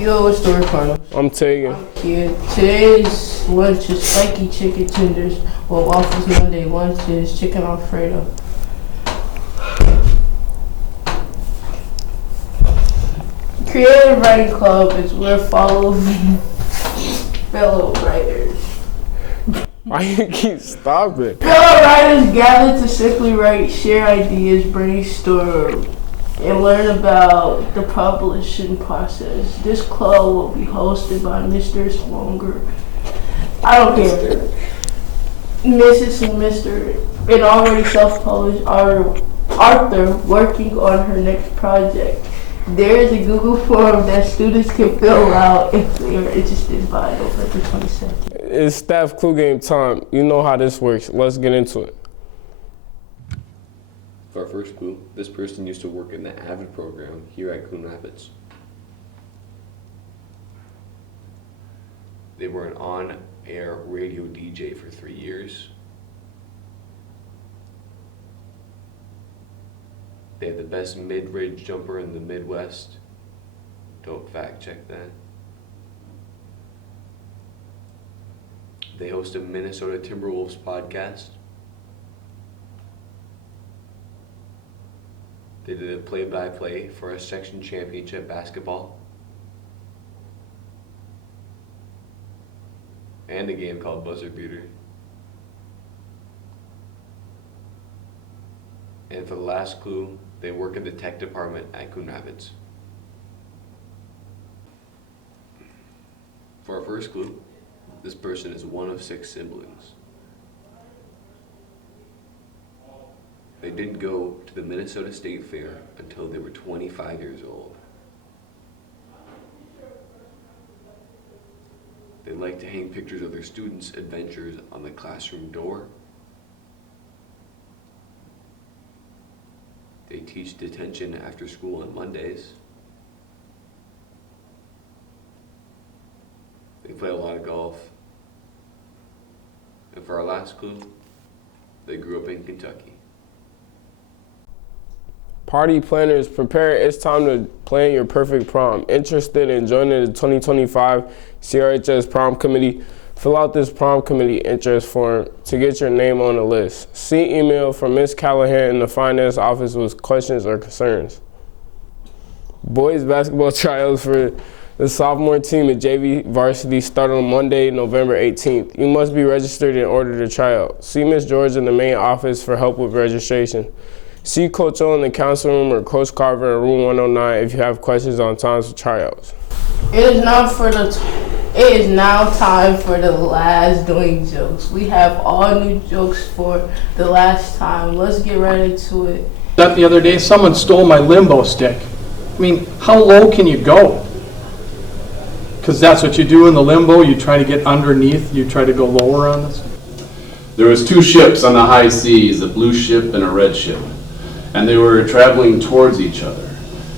Yo, what's the Carlos? I'm Tegan. Kid. Today's lunch is spiky chicken tenders, while Waffles Monday lunch is chicken Alfredo. Creative Writing Club is where fellow writers. Why you keep stopping? Fellow writers gather to simply write, share ideas, brainstorm, and learn about the publishing process. This club will be hosted by Mr. Longer. I don't care. Mrs. and Mr. and already self-published Arthur working on her next project. There is a Google form that students can fill out if they are interested by November 22nd. It's staff clue game time. You know how this works. Let's get into it. For our first clue, this person used to work in the AVID program here at Coon Rapids. They were an on-air radio DJ for 3 years. They have the best mid-range jumper in the Midwest. Don't fact check that. They host a Minnesota Timberwolves podcast. They did a play-by-play for a section championship basketball. And a game called Buzzer Beater. And for the last clue, they work in the tech department at Coon Rapids. For our first clue, this person is one of 6 siblings. They didn't go to the Minnesota State Fair until they were 25 years old. They like to hang pictures of their students' adventures on the classroom door. They teach detention after school on Mondays. They play a lot of golf. And for our last clue, they grew up in Kentucky. Party planners, prepare. It's time to plan your perfect prom. Interested in joining the 2025 CRHS Prom Committee? Fill out this prom committee interest form to get your name on the list. See email from Ms. Callahan in the finance office with questions or concerns. Boys basketball trials for the sophomore team at JV varsity start on Monday, November 18th. You must be registered in order to try out. See Ms. George in the main office for help with registration. See Coach O in the council room or Coach Carver in room 109 if you have questions on times for tryouts. It is now time for the last doing jokes. We have all new jokes for the last time. Let's get right into it. That the other day, someone stole my limbo stick. I mean, how low can you go? Because that's what you do in the limbo. You try to get underneath. You try to go lower on this. There was 2 ships on the high seas, a blue ship and a red ship, and they were traveling towards each other.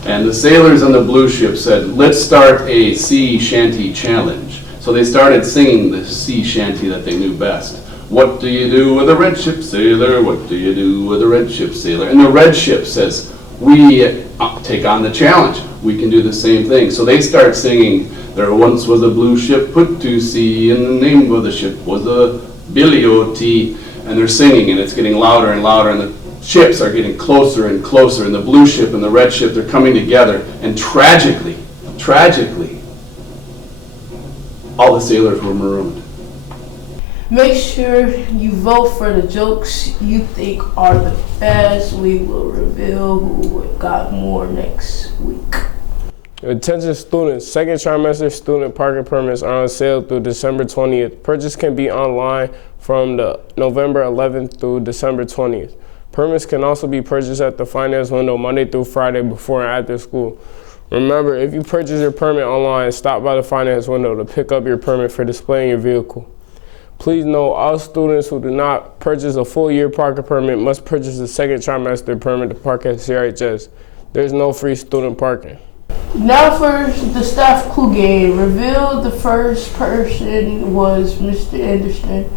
And the sailors on the blue ship said, "Let's start a sea shanty challenge." So they started singing the sea shanty that they knew best. What do you do with a red ship sailor? What do you do with a red ship sailor? And the red ship says, "We take on the challenge. We can do the same thing." So they start singing, "There once was a blue ship put to sea, and the name of the ship was a Billy O.T." And they're singing, and it's getting louder and louder, and the ships are getting closer and closer, and the blue ship and the red ship, they're coming together, and tragically, all the sailors were marooned. Make sure you vote for the jokes you think are the best. We will reveal who got more next week. Attention students, second trimester student parking permits are on sale through December 20th. Purchase can be online from the November 11th through December 20th. Permits can also be purchased at the finance window Monday through Friday before and after school. Remember, if you purchase your permit online, stop by the finance window to pick up your permit for displaying your vehicle. Please note, all students who do not purchase a full year parking permit must purchase a second trimester permit to park at CRHS. There's no free student parking. Now for the staff clue game. Reveal the first person was Mr. Anderson,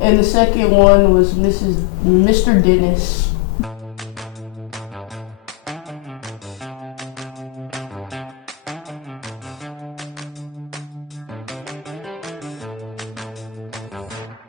and the second one was Mr. Dennis.